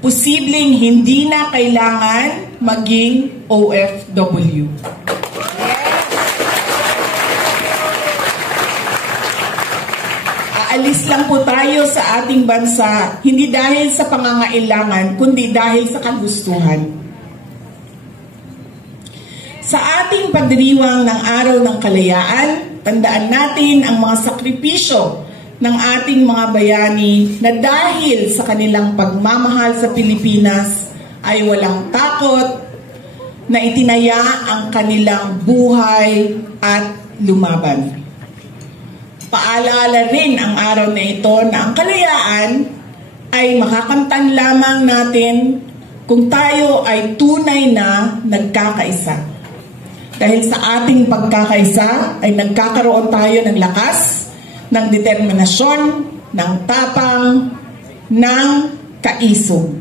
posibleng hindi na kailangan maging OFW. Aalis lang po tayo sa ating bansa, hindi dahil sa pangangailangan, kundi dahil sa kagustuhan. Sa ating pagdiriwang ng Araw ng Kalayaan, tandaan natin ang mga sakripisyo ng ating mga bayani na dahil sa kanilang pagmamahal sa Pilipinas ay walang takot na itinaya ang kanilang buhay at lumaban. Paalala rin ang araw na ito na ang kalayaan ay makakamtan lamang natin kung tayo ay tunay na nagkakaisa. Dahil sa ating pagkakaisa ay nagkakaroon tayo ng lakas, ng determinasyon, ng tapang, ng kaisog.